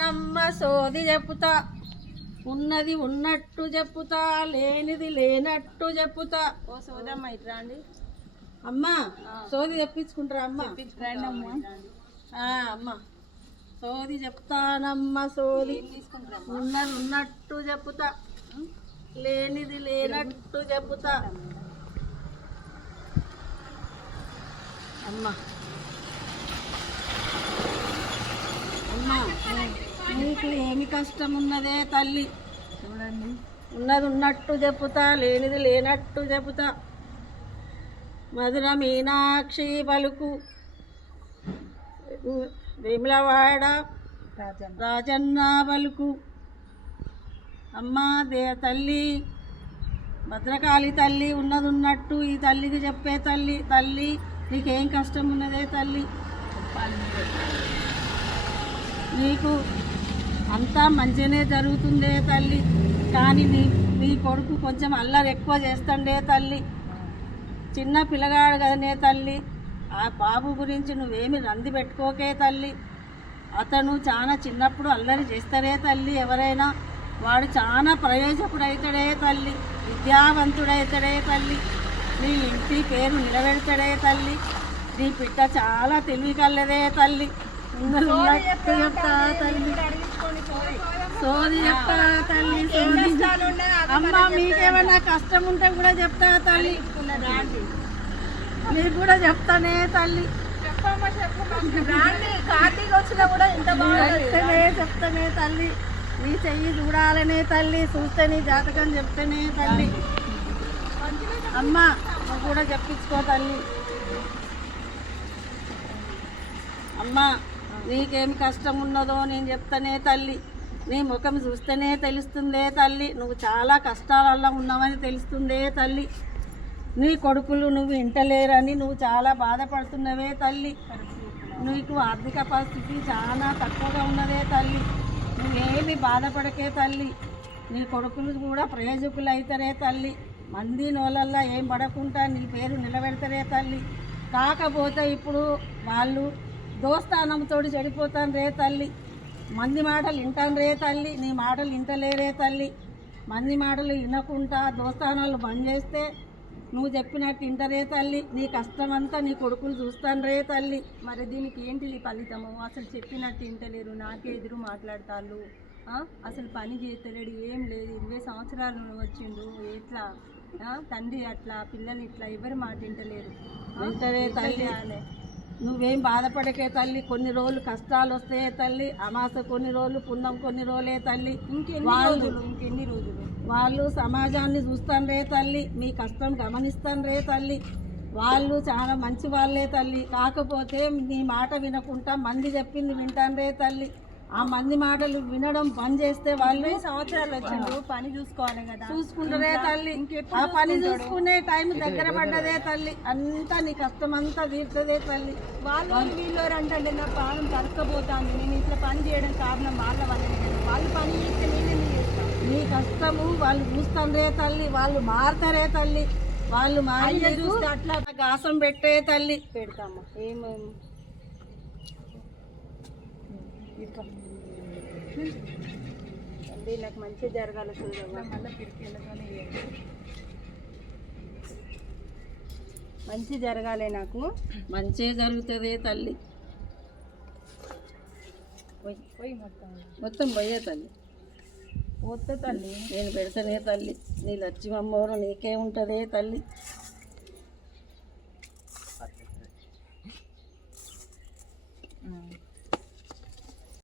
నమ్మ సోది చెప్పుతా, ఉన్నది ఉన్నట్టు చెప్పుతా, లేనిది లేనట్టు చెప్పుతా. ఓ సోదమ్మ ఇట్రా అండి. అమ్మా సోది చెప్పించుకుంటారా అమ్మ? అమ్మ సోది చెప్తానమ్మ సోది, ఉన్నది ఉన్నట్టు చెప్పుతా, లేనిది లేనట్టు చెప్పుతా. అమ్మ అమ్మ నీకు ఏమి కష్టం ఉన్నదే తల్లి? చూడండి, ఉన్నది ఉన్నట్టు చెప్పుతా, లేనిది లేనట్టు చెప్పుతా. మధుర మీనాక్షి పలుకు వేములవాడ రాజన్న పలుకు. అమ్మా తల్లి భద్రకాళి తల్లి, ఉన్నది ఉన్నట్టు ఈ తల్లికి చెప్పే తల్లి. తల్లి నీకేం కష్టం ఉన్నదే తల్లి? నీకు అంతా మంచిగానే జరుగుతుందే తల్లి, కానీ నీ కొడుకు కొంచెం అల్లరి ఎక్కువ చేస్తుండే తల్లి. చిన్న పిల్లగాడు కదనే తల్లి, ఆ బాబు గురించి నువ్వేమి రంది పెట్టుకోకే తల్లి. అతను చాలా చిన్నప్పుడు అల్లరి చేస్తారే తల్లి. ఎవరైనా వాడు చాలా ప్రయోజకుడైతాడే తల్లి, విద్యావంతుడైతాడే తల్లి, నీ ఇంటి పేరు నిలబెడతాడే తల్లి. నీ బిడ్డ చాలా తెలివి కలదే తల్లి. చెప్తా తల్లి, సోది చెప్తా తల్లి, సోది. అమ్మ మీకేమన్నా కష్టం ఉంటే కూడా చెప్తా తల్లి, మీకు కూడా చెప్తానే తల్లి. చెప్తానే తల్లి, నీ చెయ్యి చూడాలనే తల్లి, చూస్తే నీ జాతకం చెప్తానే తల్లి. అమ్మ నువ్వు కూడా చెప్పించుకో తల్లి. అమ్మ నీకేం కష్టం ఉన్నదో నేను చెప్తానే తల్లి, నీ ముఖం చూస్తేనే తెలుస్తుందే తల్లి. నువ్వు చాలా కష్టాలలో ఉన్నావని తెలుస్తుందే తల్లి. నీ కొడుకులు నువ్వు ఇంటలేరని నువ్వు చాలా బాధపడుతున్నవే తల్లి. నీకు ఆర్థిక పరిస్థితి చాలా తక్కువగా ఉన్నదే తల్లి. నువ్వేమి బాధపడకే తల్లి. నీ కొడుకులు కూడా ప్రయోజకులు అవుతారే తల్లి. మంది నోళ్ళల్లో ఏం పడకుండా నీ పేరు నిలబెడతారే తల్లి. కాకపోతే ఇప్పుడు వాళ్ళు దోస్తానంతో చెడిపోతాను రే తల్లి. మంది మాటలు వింటాను రే తల్లి, నీ మాటలు వింటలేరే తల్లి. మంది మాటలు వినకుండా దోస్తానాలు బంద్ చేస్తే నువ్వు చెప్పినట్టు వింటరే తల్లి. నీ కష్టమంతా నీ కొడుకులు చూస్తాను రే తల్లి. మరి దీనికి ఏంటిది ఫలితము? అసలు చెప్పినట్టు వింటలేరు, నాకే ఎదురు మాట్లాడతాళ్ళు. అసలు పని చేస్తలేడు, ఏం లేదు. 20 సంవత్సరాలు వచ్చిండు, ఎట్లా తండ్రి అట్లా, పిల్లలు ఇట్లా, ఎవరు మాట వింటలేరు. వింటరే తల్లి, నువ్వేం బాధపడకే తల్లి. కొన్ని రోజులు కష్టాలు వస్తాయే తల్లి. అమాస కొన్ని రోజులు, పుణ్యం కొన్ని రోజులే తల్లి. ఇంకెన్ని రోజులు వాళ్ళు సమాజాన్ని చూస్తాను రే తల్లి, మీ కష్టం గమనిస్తాను రే తల్లి. వాళ్ళు చాలా మంచి వాళ్ళే తల్లి. కాకపోతే నీ మాట వినకుండా మంది చెప్పింది వింటాను రే తల్లి. ఆ మంది మాటలు వినడం బంద్ చేస్తే వాళ్ళు సంవత్సరాలు వచ్చిండు, పని చూసుకోవాలి కదా, చూసుకుంటారే తల్లి. ఆ పని చూసుకునే టైం దగ్గర పడ్డదే తల్లి. అంతా నీ కష్టం అంతా తీర్చదే తల్లి. వాళ్ళు వీళ్ళు అంటే నా ప్రాణం తరక్కపోతాను. నేను ఇట్లా పని చేయడం కారణం వాళ్ళ వల్లనే కదా. వాళ్ళు పని చేస్తే నేనే చేస్తాను. నీ కష్టము వాళ్ళు చూస్తాను రే తల్లి. వాళ్ళు మారుతారే తల్లి. వాళ్ళు మారి చూస్తే అట్లా గాసం పెట్టే తల్లి. పెడతామా ఏమేమి నాకు మంచిగా జరగాలి చూడమ్మా. మంచి జరగాలి, నాకు మంచిగా జరుగుతుంది తల్లి. మొత్తం పోయే తల్లి, పోతే తల్లి నేను పెడతానే తల్లి. నీ లక్ష్మమ్మోరు నీకే ఉంటుందే తల్లి.